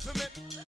for me.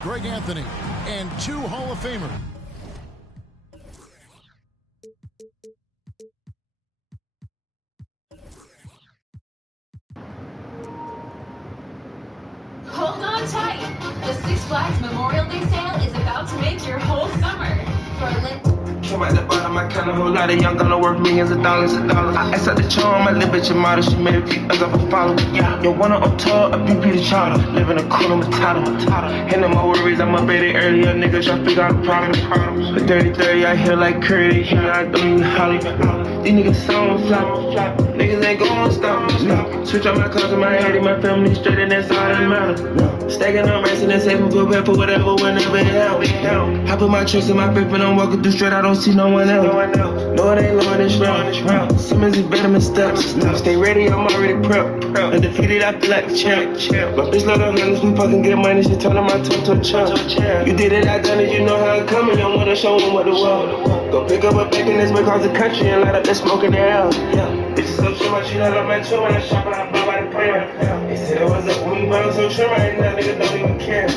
Greg Anthony, and 2 Hall of Famers. Hold on tight. The Six Flags Memorial Day sale is about to make your whole summer. For Came out the bottom, I count a whole lot of young gonna work millions of dollars. I asked out the charm, my little bitch a model. She made a few us up a follow. Yo, wanna up tour, a BP the charter. Live in a cool Matata. Handle my worries, I'm up at it earlier. Niggas, y'all figure out the problem. The dirty 30, I hear like Curry. Here I don't even holler. These niggas sound flop. Niggas ain't gon' stop. Switch out my clothes in my head, my family straight, and that's all that matters. Stacking up, racing and saving for rep for whatever, whenever it helps. I put my tricks in my grip and I'm walking through straight, I don't see no one else. No, it ain't low in this round. Simmons is better than steps. Stay ready, I'm already prepped. Undefeated, I feel like a champ. My bitch love them niggas, we fucking get money, she turn on my toe to a champ. You did it, I done it, you know how it coming, don't wanna show them what the world. Go pick up a bacon, let's make across the country and light up that smoke in the house. Bitches so shit, my shit, I love my too when I shop and I buy by the pound. They said it was up when we bought so shit right now, niggas don't even care.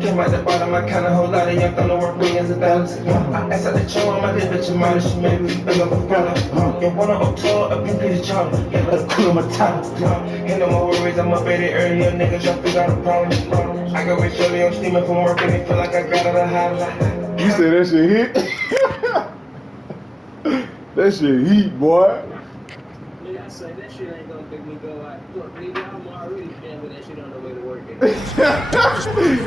Came out the bottom, I count a whole lot of young thunder work millions of dollars. I asked out the charm, my little bitch a model, she made me big up a brother. You wanna up tour, a BP the charter. Yeah, let her cool my top. Handle my worries, I'm up at it earlier, niggas, y'all figure out the problem. I got rich early, I'm steaming from work and it feel like I got out of high. You say that shit hit? That shit heat, boy. Nigga, I say that shit ain't gonna make me go out. Look, nigga, I'm already paying with that shit on the way to work.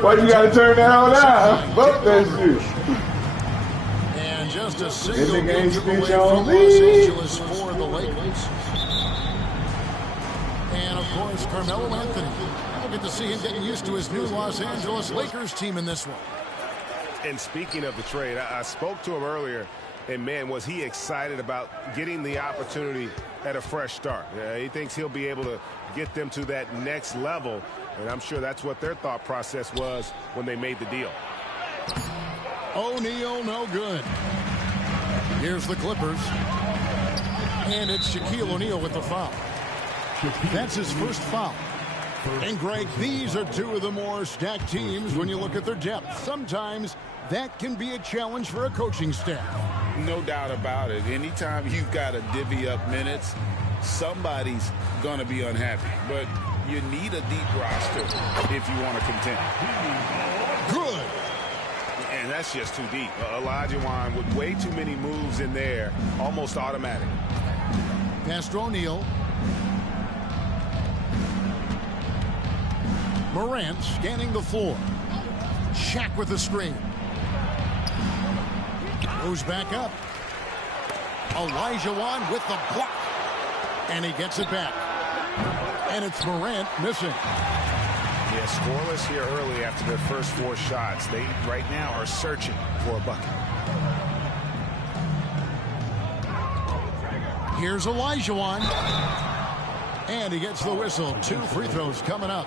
Why you gotta turn that on out? Fuck that shit. And just a single nigga ain't game spit away on from me. Los Angeles for the Lakers. And of course, Carmelo Anthony. We'll get to see him getting used to his new Los Angeles Lakers team in this one. And speaking of the trade, I spoke to him earlier, and man, was he excited about getting the opportunity at a fresh start. He thinks he'll be able to get them to that next level, and I'm sure that's what their thought process was when they made the deal. O'Neal, no good. Here's the Clippers. And it's Shaquille O'Neal with the foul. That's his first foul. And Greg, these are 2 of the more stacked teams when you look at their depth. Sometimes that can be a challenge for a coaching staff. No doubt about it. Anytime you've got to divvy up minutes, somebody's going to be unhappy. But you need a deep roster if you want to contend. Good. And that's just too deep. Olajuwon with way too many moves in there, almost automatic. Pass to O'Neal. Morant scanning the floor. Shaq with the screen. Goes back up. Olajuwon with the block. And he gets it back. And it's Morant missing. Yeah, scoreless here early after their first 4 shots. They right now are searching for a bucket. Here's Olajuwon. And he gets the whistle. 2 free throws coming up.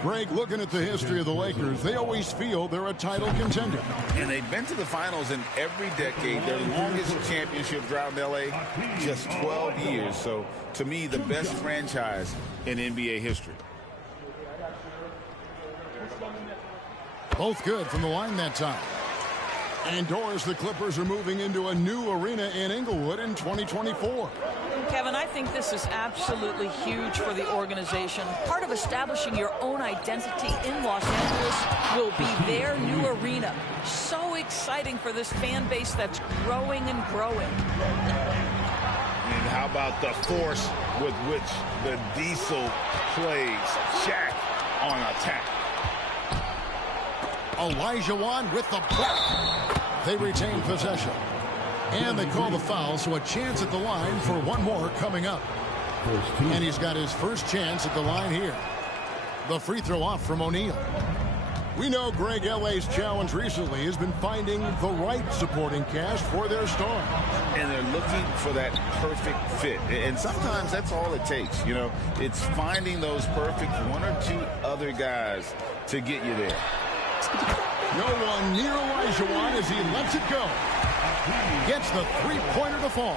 Greg, looking at the history of the Lakers, they always feel they're a title contender. And they've been to the finals in every decade. Their longest championship drought in L.A., just 12 years. So, to me, the best franchise in NBA history. Both good from the line that time. And Doris, the Clippers are moving into a new arena in Inglewood in 2024. Kevin, I think this is absolutely huge for the organization. Part of establishing your own identity in Los Angeles will be their new arena. So exciting for this fan base that's growing and growing. And how about the force with which the Diesel plays? Shaq on attack. Olajuwon with the block. They retain possession. And they call the foul, so a chance at the line for one more coming up. And he's got his first chance at the line here. The free throw off from O'Neal. We know Greg L.A.'s challenge recently has been finding the right supporting cast for their star. And they're looking for that perfect fit. And sometimes that's all it takes. You know, it's finding those perfect one or two other guys to get you there. No one near Olajuwon as he lets it go. Gets the three-pointer to fall.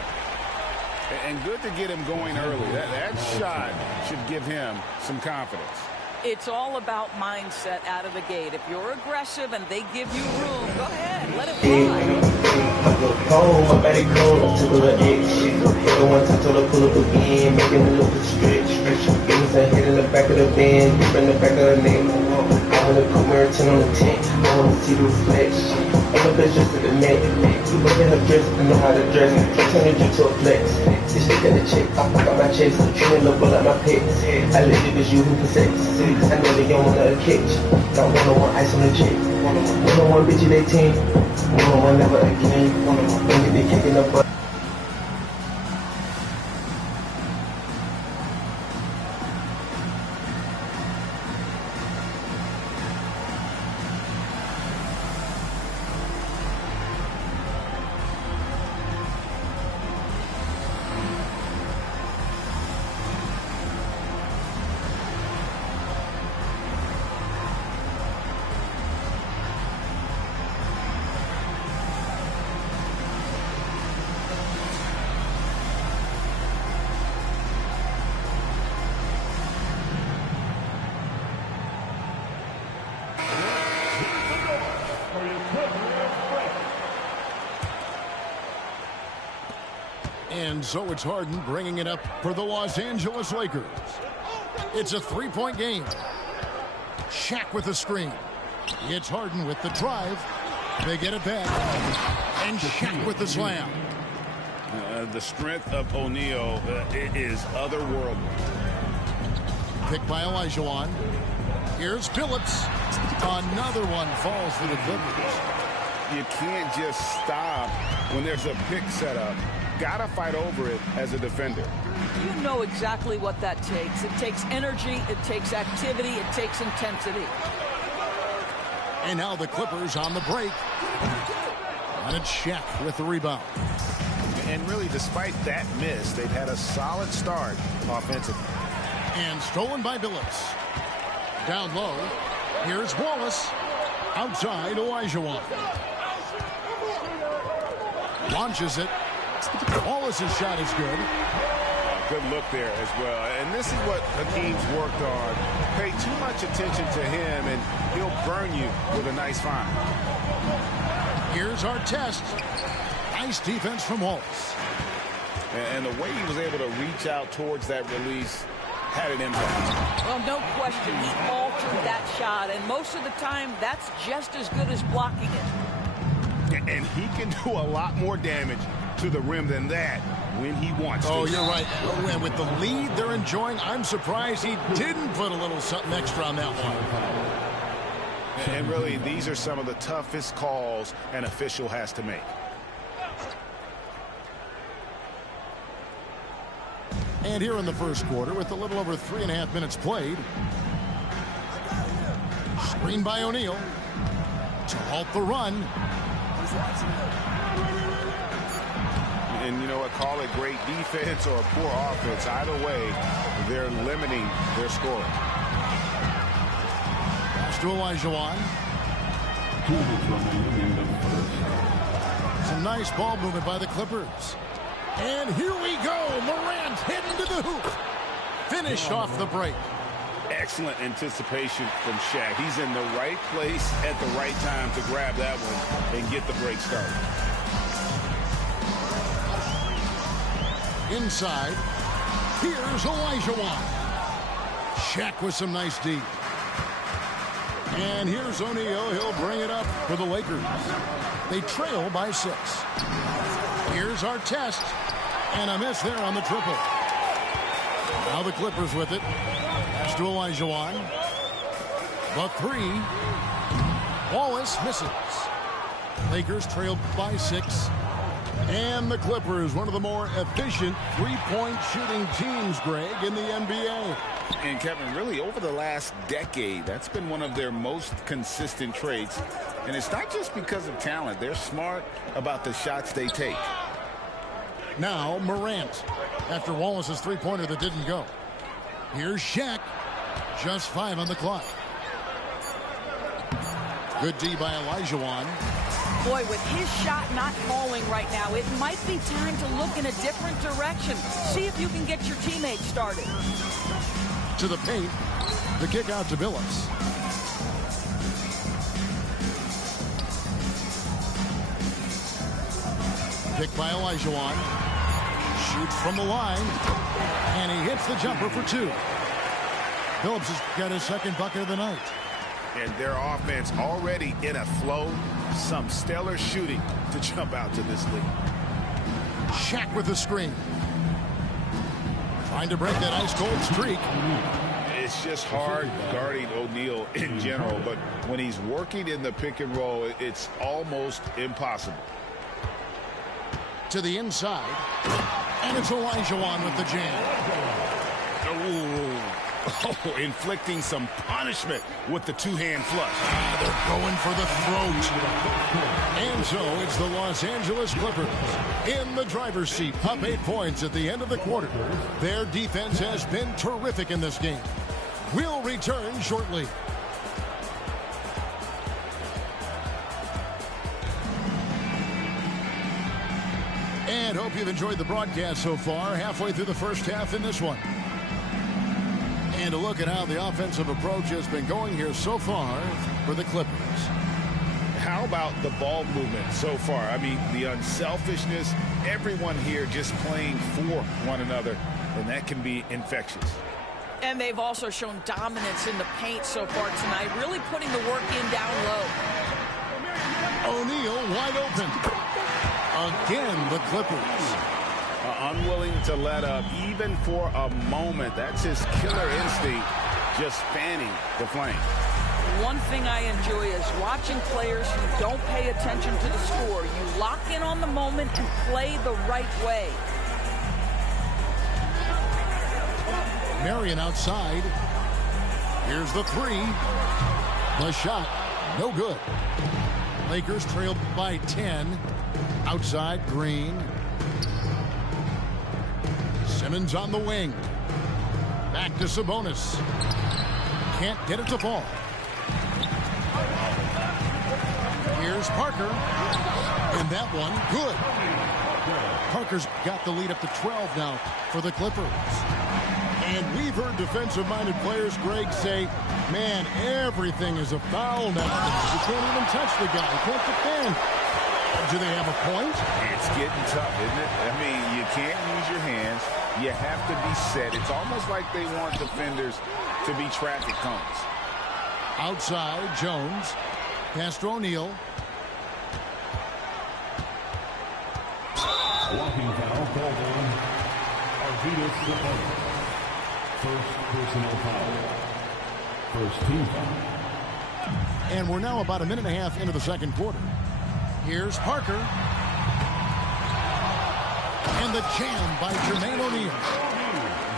And good to get him going early. That shot should give him some confidence. It's all about mindset out of the gate. If you're aggressive and they give you room, go ahead, let it fly. Cold, my body cold, I took a little edge. Hit her one time, told her pull up again, making a little stretch. Give me some hit in the back of the band, dip in the back of the neck. I wanna put my turn on the tent, I wanna see the reflection. I'm a bitch just to the neck. You look at her dress, I know how to dress. Turn it to a flex. This shit in the check, I fuck out my chest. Trim up all out my pits. I let the bitch you who possess. I know they don't want to catch. Got one-on-one ice on the jet. One-on-one bitch in their team. One-on-one never again. One-on-one get the kick in the butt. And so it's Harden bringing it up for the Los Angeles Lakers. It's a three-point game. Shaq with the screen. It's Harden with the drive. They get it back. And Shaq with the slam. The strength of O'Neal is otherworldly. Picked by Olajuwon. Here's Phillips. Another one falls for the Clippers. You can't just stop when there's a pick set up. Gotta fight over it as a defender. You know exactly what that takes. It takes energy, it takes activity, it takes intensity. And now the Clippers on the break. And it's Shaq with the rebound. And really, despite that miss, they've had a solid start offensively. And stolen by Billups. Down low. Here's Wallace. Outside Olajuwon. Launches it. Wallace's shot is good. Good look there as well. And this is what Hakeem's worked on. Pay too much attention to him, and he'll burn you with a nice find. Here's our test. Nice defense from Wallace. And the way he was able to reach out towards that release had an impact. Well, no question. He altered that shot, and most of the time, that's just as good as blocking it. And he can do a lot more damage to the rim than that when he wants to. Oh, you're right. And with the lead they're enjoying, I'm surprised he didn't put a little something extra on that one. And really, these are some of the toughest calls an official has to make. And here in the first quarter, with a little over 3.5 minutes played. Screen by O'Neal to halt the run. And you know what, call it great defense or poor offense. Either way, they're limiting their scoring. Pass to Olajuwon. Some nice ball movement by the Clippers. And here we go. Morant heading to the hoop. Finish off the break. Excellent anticipation from Shaq. He's in the right place at the right time to grab that one and get the break started. Inside, here's Olajuwon. Shaq with some nice D. And here's O'Neal. He'll bring it up for the Lakers. They trail by 6. Here's our test. And a miss there on the triple. Now the Clippers with it. Pass to Olajuwon. The 3. Wallace misses. Lakers trail by 6. And the Clippers, one of the more efficient three-point shooting teams, Greg, in the NBA. And Kevin, really over the last decade, that's been one of their most consistent traits. And it's not just because of talent. They're smart about the shots they take. Now Morant, after Wallace's three-pointer that didn't go. Here's Shaq. Just 5 on the clock. Good D by Olajuwon. Boy, with his shot not falling right now, it might be time to look in a different direction. See if you can get your teammates started. To the paint. The kick out to Billups. Pick by Olajuwon. Shoots from the line. And he hits the jumper for 2. Billups has got his second bucket of the night. And their offense already in a flow. Some stellar shooting to jump out to this lead. Shaq with the screen. Trying to break that ice-cold streak. It's just hard guarding O'Neal in general, but when he's working in the pick and roll, it's almost impossible. To the inside. And it's Olajuwon with the jam. Oh, inflicting some punishment with the two-hand flush. They're going for the throat. And so it's the Los Angeles Clippers in the driver's seat, up 8 points at the end of the quarter. Their defense has been terrific in this game. We'll return shortly. And hope you've enjoyed the broadcast so far. Halfway through the first half in this one. And a look at how the offensive approach has been going here so far for the Clippers. How about the ball movement so far? I mean, the unselfishness, everyone here just playing for one another, and that can be infectious. And they've also shown dominance in the paint so far tonight, really putting the work in down low. O'Neal wide open. Again, the Clippers. Unwilling to let up even for a moment. That's his killer instinct, just fanning the flame. One thing I enjoy is watching players who don't pay attention to the score. You lock in on the moment and play the right way. Marion outside. Here's the 3. The shot, no good. Lakers trailed by 10. Outside, Green. Simmons on the wing. Back to Sabonis. Can't get it to fall. Here's Parker. And that one, good. Parker's got the lead up to 12 now for the Clippers. And we've heard defensive-minded players, Greg, say, man, everything is a foul now. You can't even touch the guy. You can't defend. Do they have a point? It's getting tough, isn't it? I mean, you can't use your hands. You have to be set. It's almost like they want defenders to be traffic cones. Outside, Jones. Pass to O'Neal. Walking foul called on Arvidas Sabonis. First personal foul. First team foul. And we're now about a minute and a half into the second quarter. Here's Parker. And the jam by Jermaine O'Neal.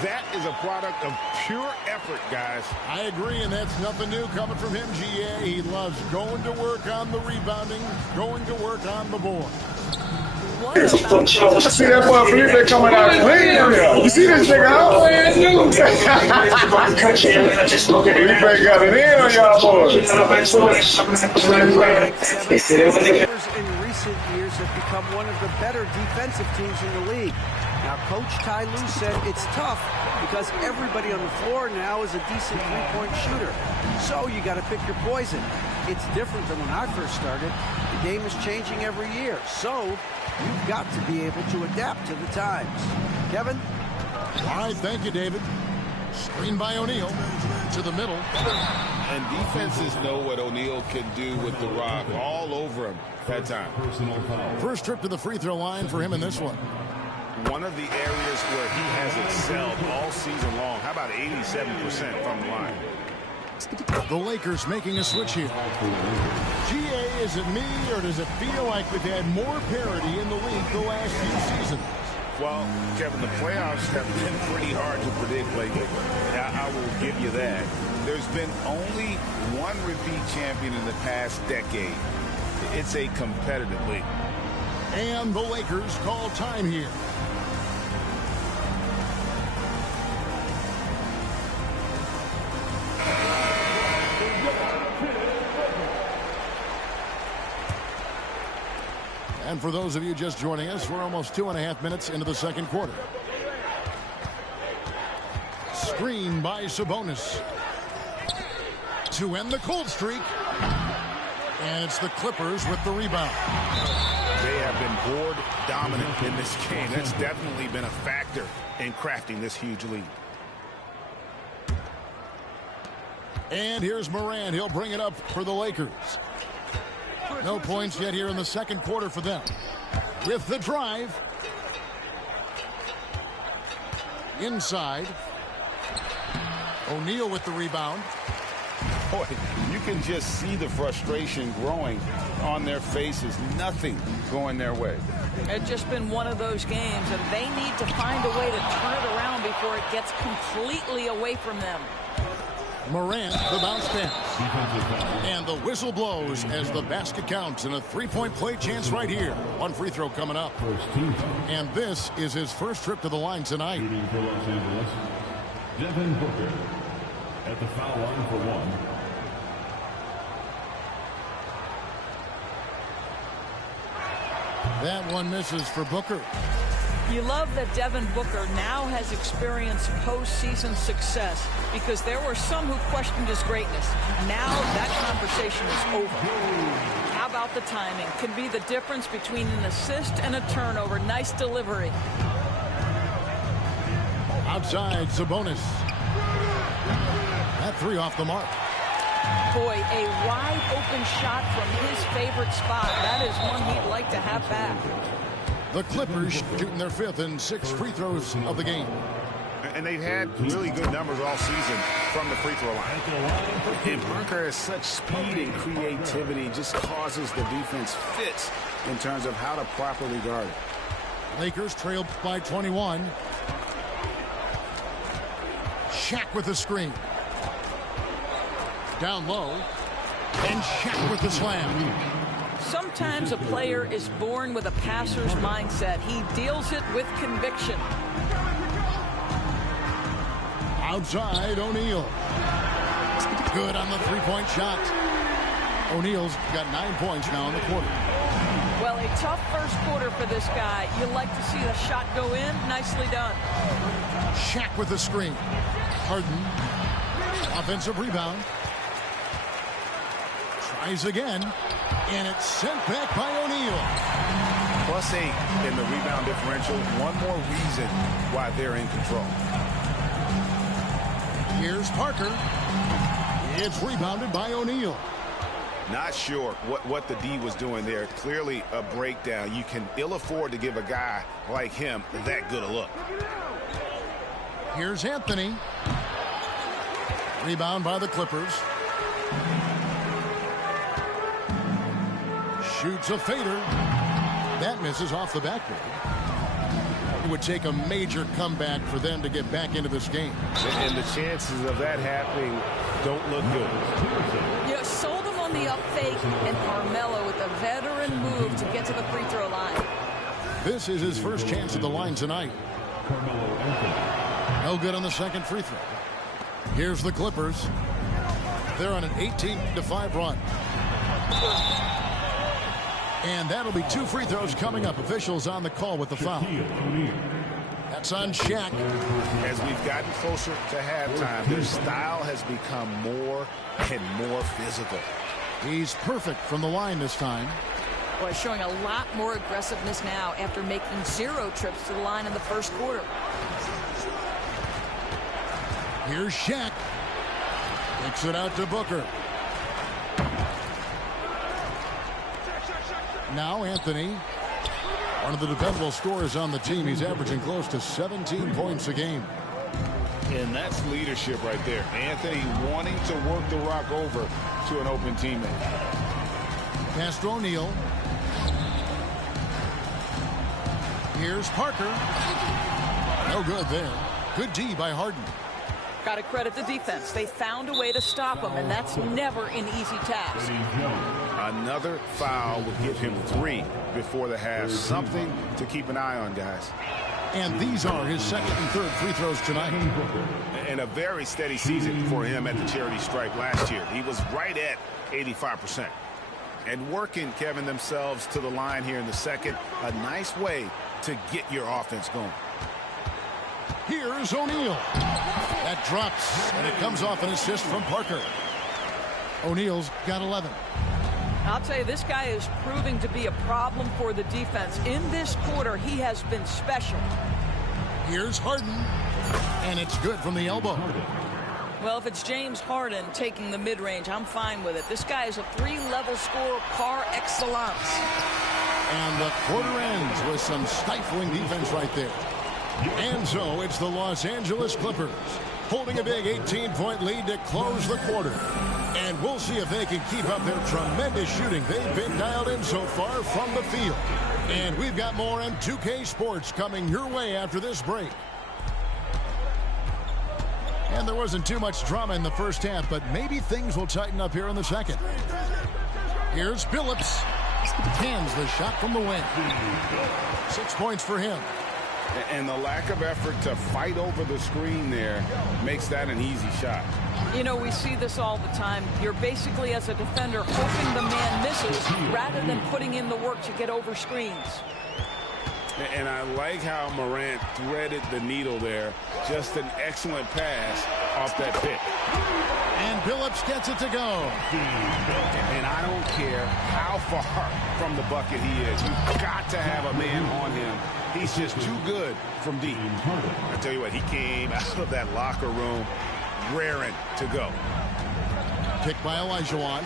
That is a product of pure effort, guys. I agree, and that's nothing new coming from him, GA. He loves going to work on the rebounding, going to work on the board. I see that boy Felipe coming out clean here. You see this nigga out there? Felipe got it in on y'all boys. In recent years have become one of the better defensive teams in the league. Now, Coach Ty Lue said it's tough because everybody on the floor now is a decent three-point shooter. So you got to pick your poison. It's different than when I first started. The game is changing every year. So you've got to be able to adapt to the times. Kevin? All right, thank you, David. Screen by O'Neal to the middle. And defenses know what O'Neal can do with the rock all over him that time. First trip to the free throw line for him in this one. One of the areas where he has excelled all season long. How about 87% from the line? The Lakers making a switch here. GA, is it me, or does it feel like we've had more parity in the league the last few seasons? Well, Kevin, the playoffs have been pretty hard to predict lately. I will give you that. There's been only one repeat champion in the past decade. It's a competitive league. And the Lakers call time here. And for those of you just joining us, we're almost 2.5 minutes into the second quarter. Screen by Sabonis to end the cold streak. And it's the Clippers with the rebound. They have been board dominant in this game. That's definitely been a factor in crafting this huge lead. And here's Moran. He'll bring it up for the Lakers. No points yet here in the second quarter for them. With the drive. Inside. O'Neal with the rebound. Boy, you can just see the frustration growing on their faces. Nothing going their way. It's just been one of those games, and they need to find a way to turn it around before it gets completely away from them. Morant, the bounce pass. And the whistle blows as the basket counts, and a three-point play chance right here. One free throw coming up. And this is his first trip to the line tonight. For Los Angeles, Devin Booker at the foul line for one. That one misses for Booker. You love that Devin Booker now has experienced postseason success, because there were some who questioned his greatness. Now that conversation is over. How about the timing? Could be the difference between an assist and a turnover. Nice delivery. Outside, Sabonis. That three off the mark. Boy, a wide open shot from his favorite spot. That is one he'd like to have back. The Clippers shooting their fifth and sixth free throws of the game. And they've had really good numbers all season from the free throw line. And Booker has such speed and creativity, just causes the defense fits in terms of how to properly guard it. Lakers trailed by 21. Shaq with the screen. Down low. And Shaq with the slam. Sometimes a player is born with a passer's mindset. He deals it with conviction. Outside, O'Neal. Good on the three-point shot. O'Neal's got 9 points now in the quarter. Well, a tough first quarter for this guy. You like to see the shot go in. Nicely done. Shaq with the screen. Harden. Offensive rebound. Tries again. And it's sent back by O'Neal. +8 in the rebound differential. One more reason why they're in control. Here's Parker. It's rebounded by O'Neal. Not sure what the D was doing there. Clearly a breakdown. You can ill afford to give a guy like him that good a look. Here's Anthony. Rebound by the Clippers. Shoots a fader. That misses off the backboard. It would take a major comeback for them to get back into this game. And the chances of that happening don't look good. You know, sold him on the up fake, and Carmelo with a veteran move to get to the free throw line. This is his first chance at the line tonight. No good on the second free throw. Here's the Clippers. They're on an 18-5 run. And that'll be 2 free throws coming up. Officials on the call with the foul. That's on Shaq. As we've gotten closer to halftime, their style has become more and more physical. He's perfect from the line this time. Boy, showing a lot more aggressiveness now after making 0 trips to the line in the first quarter. Here's Shaq. Kicks it out to Booker. Now Anthony, one of the dependable scorers on the team. He's averaging close to 17 points a game. And that's leadership right there. Anthony wanting to work the rock over to an open teammate. Pass to O'Neal. Here's Parker. No good there. Good D by Harden. Got to credit the defense. They found a way to stop him, and that's never an easy task. Another foul would give him 3 before the half. Something to keep an eye on, guys. And these are his second and third free throws tonight. And a very steady season for him at the charity stripe last year. He was right at 85%. And working, Kevin, themselves to the line here in the second. A nice way to get your offense going. Here's O'Neal. That drops, and it comes off an assist from Parker. O'Neal's got 11. I'll tell you, this guy is proving to be a problem for the defense. In this quarter, he has been special. Here's Harden, and it's good from the elbow. Well, if it's James Harden taking the mid-range, I'm fine with it. This guy is a 3-level scorer par excellence. And the quarter ends with some stifling defense right there. And so it's the Los Angeles Clippers holding a big 18-point lead to close the quarter. And we'll see if they can keep up their tremendous shooting they've been dialed in so far from the field. And we've got more on 2K Sports coming your way after this break. And there wasn't too much drama in the first half, but maybe things will tighten up here in the second. Here's Billups. Hands the shot from the wing. 6 points for him. And the lack of effort to fight over the screen there makes that an easy shot. You know, we see this all the time. You're basically, as a defender, hoping the man misses rather than putting in the work to get over screens. And I like how Morant threaded the needle there. Just an excellent pass off that pick. And Billups gets it to go. And I don't care how far from the bucket he is. You've got to have a man on him. He's just too good from deep. I tell you what, he came out of that locker room raring to go. Picked by Olajuwon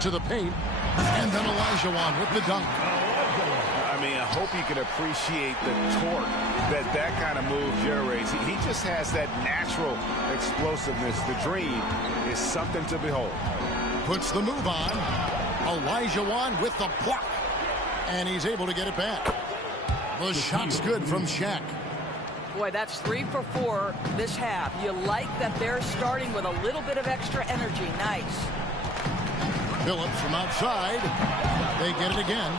to the paint. And then Olajuwon with the dunk. I mean, I hope you can appreciate the torque that kind of move generates. He just has that natural explosiveness. The dream is something to behold. Puts the move on. Olajuwon with the block. And he's able to get it back. The shot's good from Shaq. Boy, that's 3 for 4 this half. You like that they're starting with a little bit of extra energy. Nice. Billups from outside. They get it again.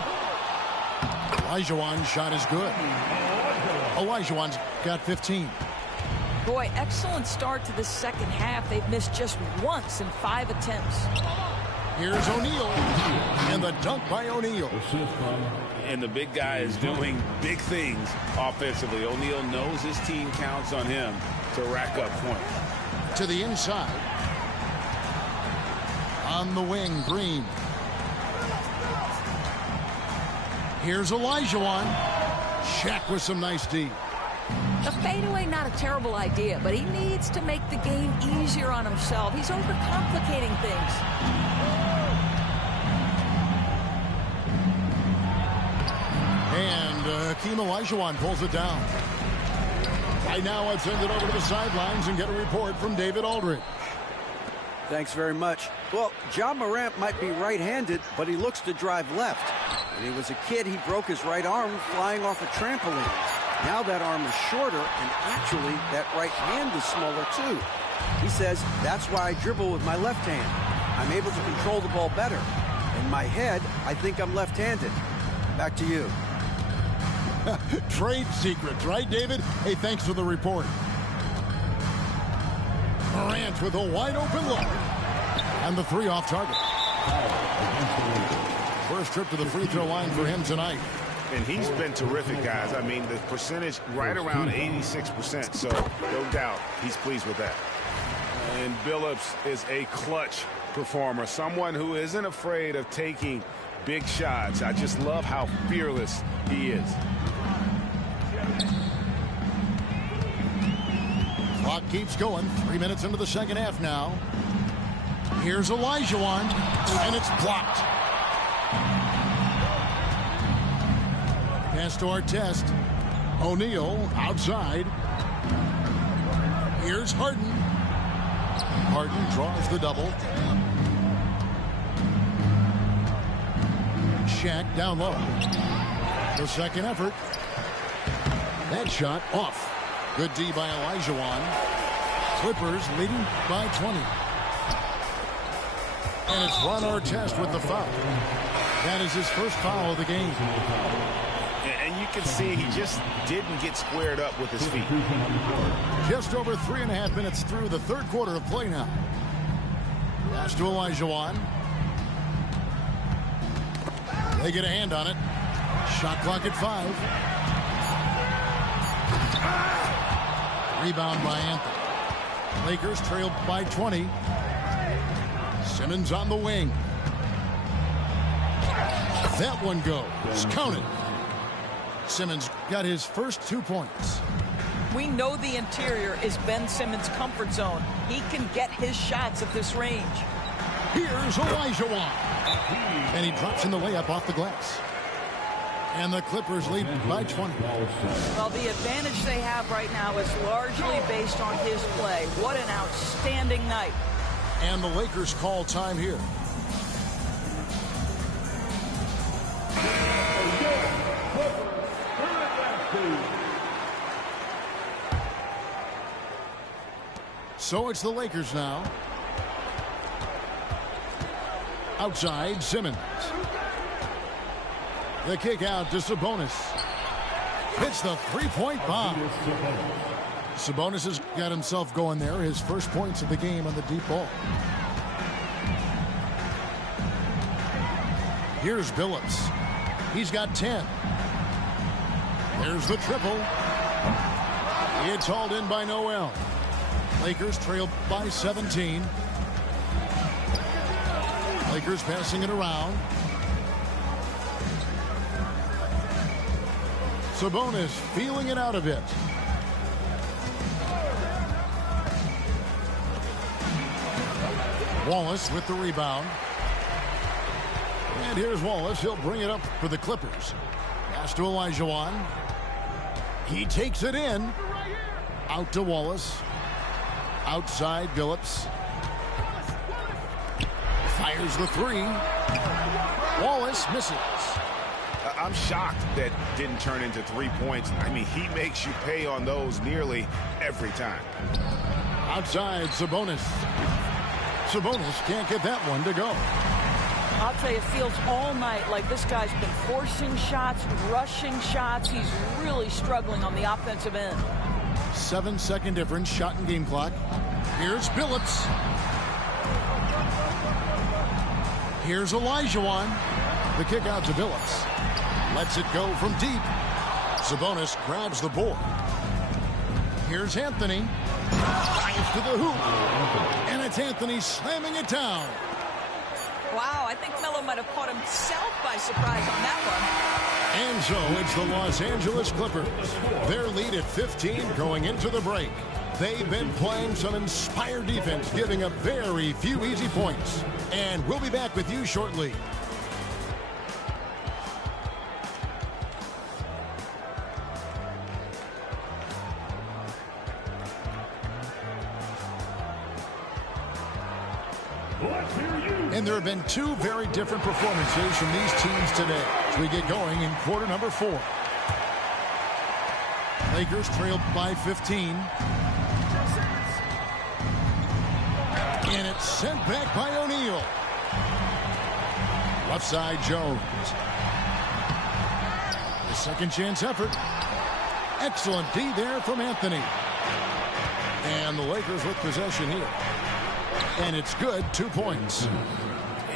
Olajuwon's shot is good. Olajuwon's got 15. Boy, excellent start to the second half. They've missed just once in 5 attempts. Here's O'Neal. And the dunk by O'Neal. And the big guy is doing big things offensively. O'Neal knows his team counts on him to rack up points. To the inside. On the wing, Green. Here's Olajuwon. Shaq with some nice D. The fadeaway, not a terrible idea, but he needs to make the game easier on himself. He's overcomplicating things. And Hakeem Olajuwon pulls it down. Right now, I'd send it over to the sidelines and get a report from David Aldridge. Thanks very much. Well, Ja Morant might be right-handed, but he looks to drive left. When he was a kid, he broke his right arm flying off a trampoline. Now that arm is shorter, and actually, that right hand is smaller too. He says, that's why I dribble with my left hand. I'm able to control the ball better. In my head, I think I'm left-handed. Back to you. Trade secrets, right, David? Hey, thanks for the report. Morant with a wide-open look. And the 3 off target. First trip to the free throw line for him tonight. And he's been terrific, guys. I mean, the percentage right around 86%, so no doubt he's pleased with that. And Billups is a clutch performer, someone who isn't afraid of taking big shots. I just love how fearless he is. Clock keeps going. 3 minutes into the second half now. Here's Olajuwon, and it's blocked. Pass to Artest. O'Neal outside. Here's Harden. Harden draws the double. Shaq down low. The second effort. That shot off. Good D by Olajuwon. Clippers leading by 20. And it's Ron Artest with the foul. That is his first foul of the game. And you can see he just didn't get squared up with his feet. Just over 3.5 minutes through the third quarter of play now. Pass to Olajuwon. They get a hand on it. Shot clock at 5. Rebound by Anthony. Lakers trail by 20. Simmons on the wing. That one goes. Counted. Simmons got his first 2 points. We know the interior is Ben Simmons' comfort zone. He can get his shots at this range. Here's Olajuwon. And he drops in the layup off the glass. And the Clippers lead by 20. Well, the advantage they have right now is largely based on his play. What an outstanding night. And the Lakers call time here. So it's the Lakers now. Outside, Simmons. The kick out to Sabonis. Hits the three-point bomb. Sabonis has got himself going there. His first points of the game on the deep ball. Here's Billups. He's got 10. There's the triple. It's hauled in by Noel. Lakers trail by 17. Lakers passing it around. Sabonis feeling it out a bit. Wallace with the rebound. And here's Wallace. He'll bring it up for the Clippers. Pass to Olajuwon. He takes it in. Out to Wallace. Outside Billups. Fires the three. Wallace misses. I'm shocked that didn't turn into 3 points. I mean, he makes you pay on those nearly every time. Outside Sabonis. Sabonis can't get that one to go. I'll tell you, it feels all night like this guy's been forcing shots, rushing shots. He's really struggling on the offensive end. 7-second difference, shot and game clock. Here's Billups. Here's Olajuwon. The kick out to Billups. Lets it go from deep. Sabonis grabs the board. Here's Anthony. Drives to the hoop. And it's Anthony slamming it down. Wow, I think Melo might have caught himself by surprise on that one. And so it's the Los Angeles Clippers. Their lead at 15 going into the break. They've been playing some inspired defense, giving up very few easy points. And we'll be back with you shortly. And there have been two very different performances from these teams today as we get going in quarter number 4. Lakers trailed by 15. And it's sent back by O'Neal. Left side Jones. The second chance effort. Excellent D there from Anthony. And the Lakers with possession here. And it's good, 2 points.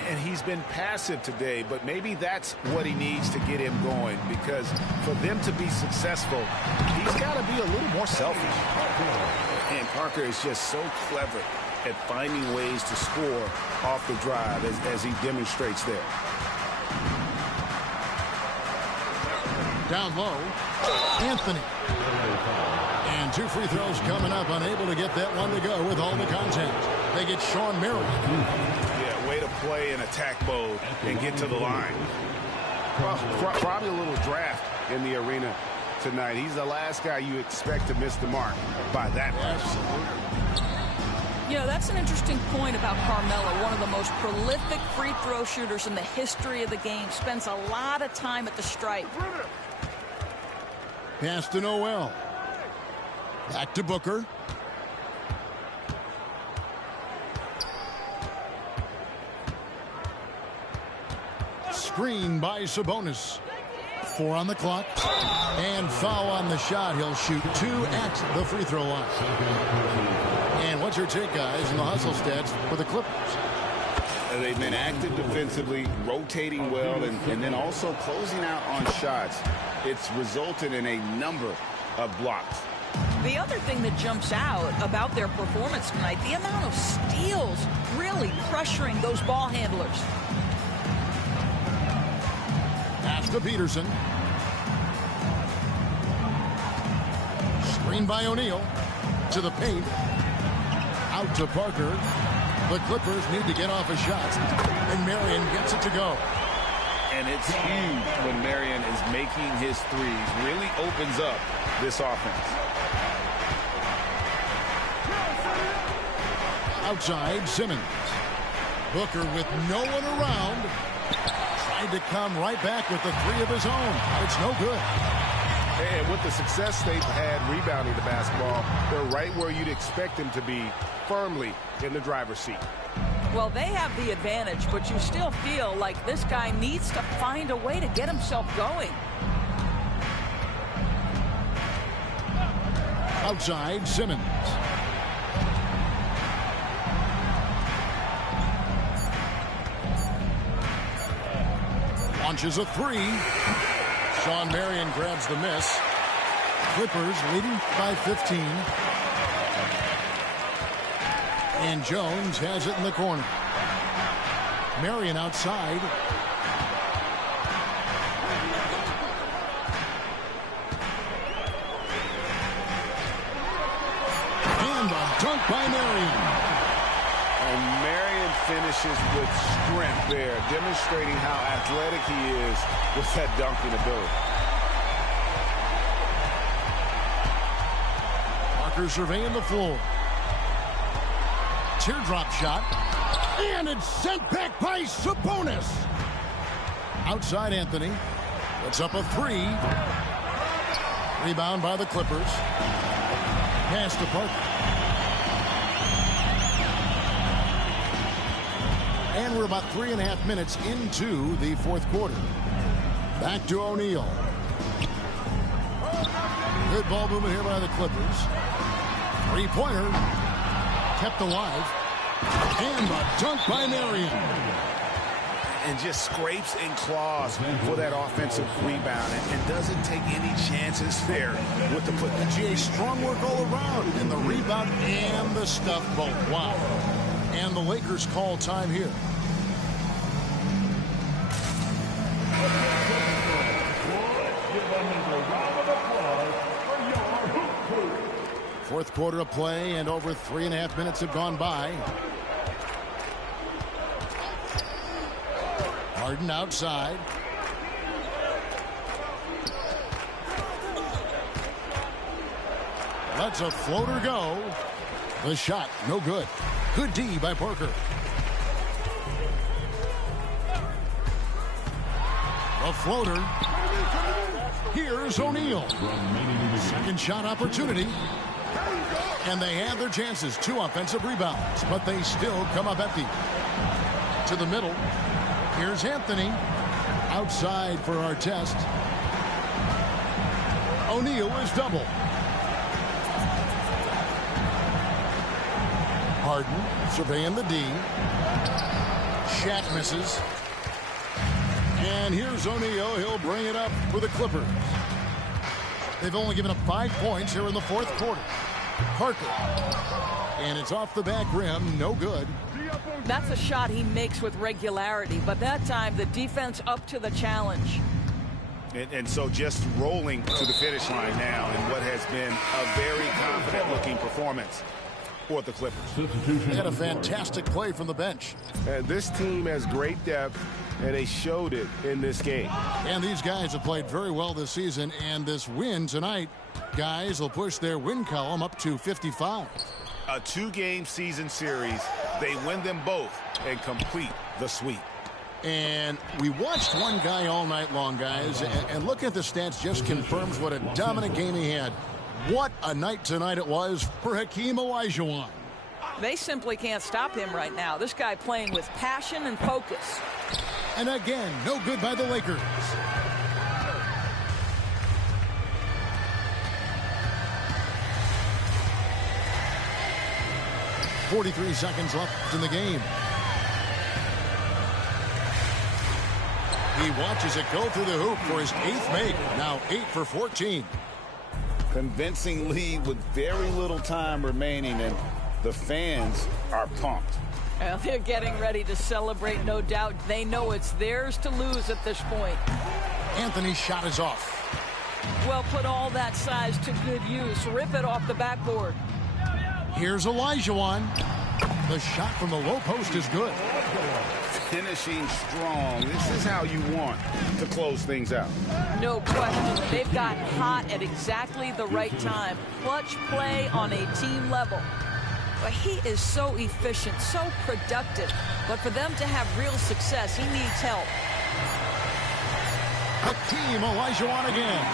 And he's been passive today, but maybe that's what he needs to get him going, because for them to be successful, he's got to be a little more selfish. And Parker is just so clever at finding ways to score off the drive, as he demonstrates there. Down low, Anthony. And 2 free throws coming up, unable to get that one to go with all the contact. They get Sean Merrill. Yeah, way to play in attack mode and get to the line. Probably a little draft in the arena tonight. He's the last guy you expect to miss the mark by that much. You know, that's an interesting point about Carmelo, one of the most prolific free throw shooters in the history of the game. Spends a lot of time at the stripe. Pass to Noel. Back to Booker. Screen by Sabonis. 4 on the clock. And foul on the shot. He'll shoot 2 at the free throw line. And what's your take, guys, in the hustle stats for the Clippers? They've been active defensively, rotating well, and then also closing out on shots. It's resulted in a number of blocks. The other thing that jumps out about their performance tonight, the amount of steals really pressuring those ball handlers. Pass to Peterson. Screen by O'Neal. To the paint. Out to Parker. The Clippers need to get off a shot. And Marion gets it to go. And it's huge when Marion is making his threes. Really opens up this offense. Outside, Simmons. Booker with no one around. Tried to come right back with the 3 of his own. It's no good. And with the success they've had rebounding the basketball, they're right where you'd expect them to be, firmly in the driver's seat. Well, they have the advantage, but you still feel like this guy needs to find a way to get himself going. Outside, Simmons. Launches a 3. Sean Marion grabs the miss. Clippers leading by 15. And Jones has it in the corner. Marion outside. And a dunk by Marion. And Marion finishes with strength there, demonstrating how athletic he is with that dunking ability. Parker surveying the floor. Teardrop shot. And it's sent back by Sabonis. Outside Anthony. Puts up a 3. Rebound by the Clippers. Pass to Parker. And we're about 3.5 minutes into the fourth quarter. Back to O'Neal. Good ball movement here by the Clippers. 3-pointer. Kept alive. And a dunk by Marion. And just scrapes and claws for that offensive rebound and doesn't take any chances there with the put. GA, strong work all around. And the rebound and the stuff both. Wow. And the Lakers call time here. Fourth quarter of play, and over 3.5 minutes have gone by. Harden outside. Lets a floater go. The shot, no good. Good D by Parker. The floater. Here's O'Neal. Second shot opportunity. And they have their chances. 2 offensive rebounds, but they still come up empty. To the middle. Here's Anthony. Outside for our test. O'Neal is double. Harden surveying the D. Shaq misses. And here's O'Neal. He'll bring it up for the Clippers. They've only given up 5 points here in the fourth quarter. Parker. And it's off the back rim. No good. That's a shot he makes with regularity, but that time the defense up to the challenge. And so just rolling to the finish line now in what has been a very confident-looking performance. for the Clippers. They had a fantastic play from the bench. And this team has great depth, and they showed it in this game. And these guys have played very well this season, and this win tonight, guys, will push their win column up to 55. A 2-game season series. They win them both and complete the sweep. And we watched one guy all night long, guys, and look at the stats just confirms what a dominant game he had. What a night tonight it was for Hakeem Olajuwon. They simply can't stop him right now. This guy playing with passion and focus. And again, no good by the Lakers. .43 seconds left in the game. He watches it go through the hoop for his 8th make. Now 8 for 14. Convincing lead with very little time remaining, and the fans are pumped. Well, they're getting ready to celebrate, no doubt. They know it's theirs to lose at this point. Anthony's shot is off. Well, put all that size to good use. Rip it off the backboard. Here's Olajuwon. The shot from the low post is good. Finishing strong. This is how you want to close things out. No question. They've gotten hot at exactly the right time. Clutch play on a team level. But he is so efficient, so productive. But for them to have real success, he needs help. Hakeem Olajuwon again.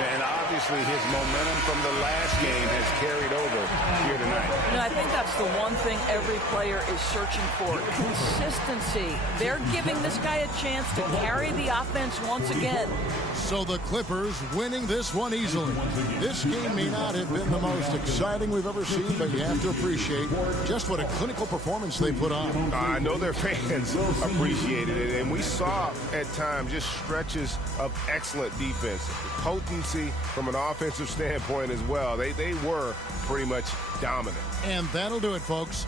And obviously his momentum from the last game has carried over here tonight. I think that's the one thing every player is searching for. Consistency. They're giving this guy a chance to carry the offense once again. So the Clippers winning this one easily. This game may not have been the most exciting we've ever seen, but you have to appreciate just what a clinical performance they put on. I know their fans appreciated it, and we saw at times just stretches of excellent defense. Potency from an offensive standpoint as well. They were pretty much dominant. And that'll do it, folks.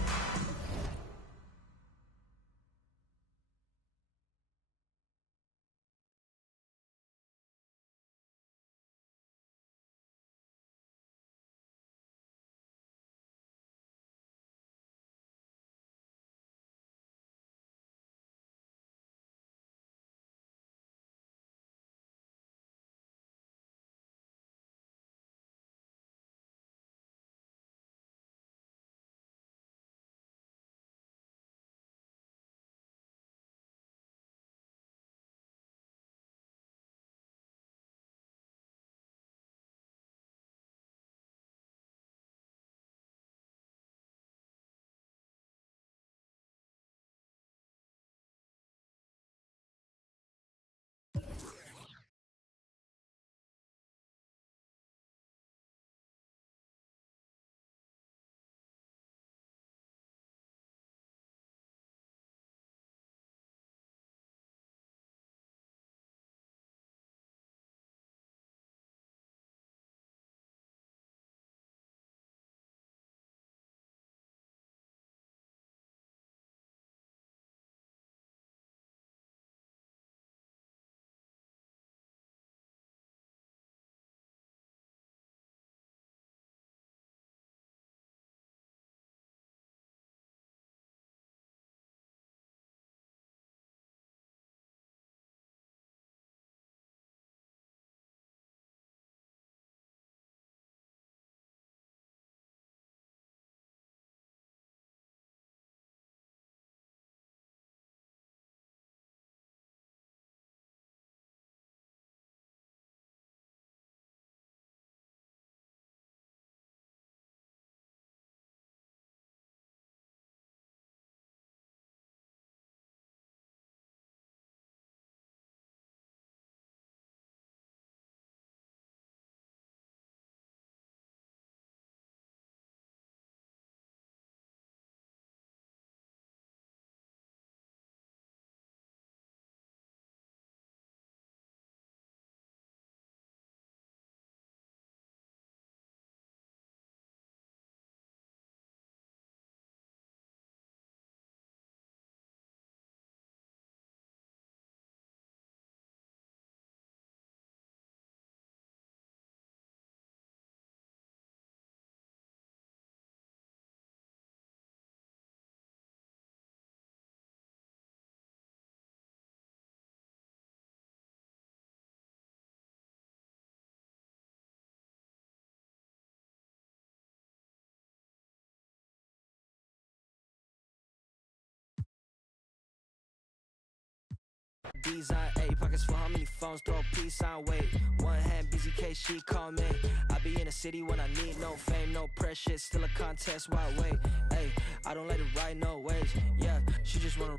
D's on A, pockets for how many phones, throw a peace on wait. One hand, busy case, she call me. I be in the city when I need no fame, no pressure, still a contest, why wait? Hey, I don't let it ride no waves, yeah, she just wanna.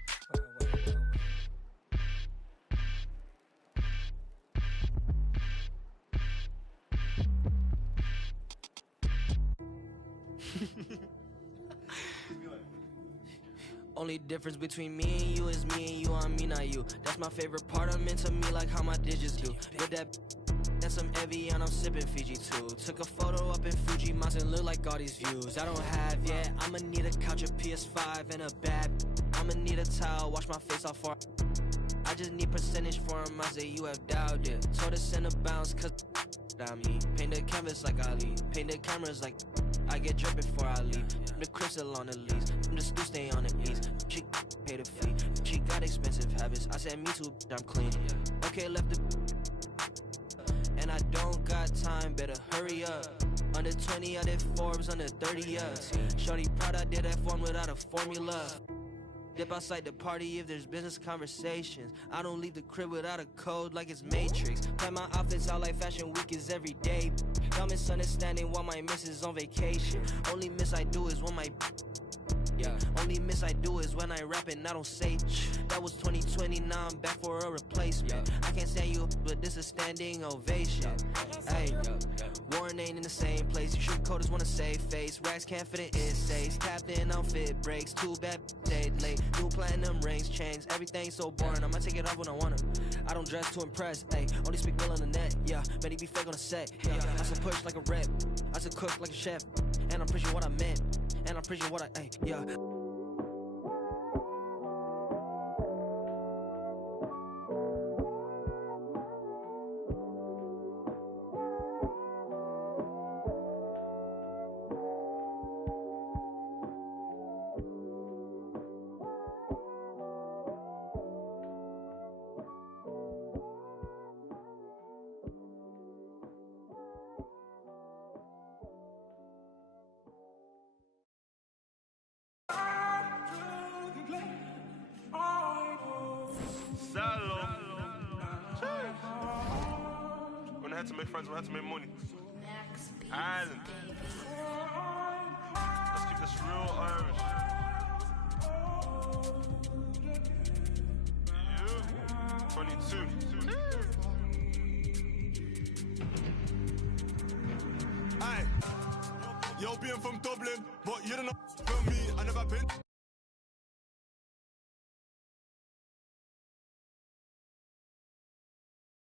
Only difference between me and you is me and you on me, not you. That's my favorite part, I'm into me like how my digits do. With that and some Evian, I'm sipping Fiji too. Took a photo up in Fuji Mountain, look like all these views I don't have yet. I'ma need a couch, a PS5, and a bad. I'ma need a towel, wash my face off for. I just need percentage for him, I say you have doubted it. Told to send a bounce, cause I'm me. Paint the canvas like Ali, paint the cameras like I get drip before I leave. The crystal on the lease, I'm just to stay on the ease. She paid a fee, she got expensive habits. I said me too, I'm clean. Okay, left the and I don't got time, better hurry up. Under 20, I did Forbes, under 30, yeah. Shorty proud I did that form without a formula. Dip outside the party if there's business conversations. I don't leave the crib without a code like it's Matrix. Plan my outfits out like Fashion Week is every day. Y'all misunderstanding while my miss is on vacation. Only miss I do is when my only miss I do is when I rap and I don't say. That was 2020, now I'm back for a replacement. I can't stand you, but this is standing ovation. Hey, Warren ain't in the same place. You shoot coders wanna save face. Racks can't fit in essays. Tapped in outfit breaks. Too bad stayed late. New platinum rings, chains. Everything's so boring. I'ma take it off when I wanna. I don't dress to impress. Hey, only speak well on the net. Yeah, many be fake on the set. Yeah, I still push like a rep. I still cook like a chef. And I'm preaching what I meant. And I'm preaching what I ain't. Yeah. When I had to make friends, when I had to make money. Island. Let's keep this real Irish. Yeah. 22. Aye. Yo, being from Dublin, but you don't know. Feel me, I never been.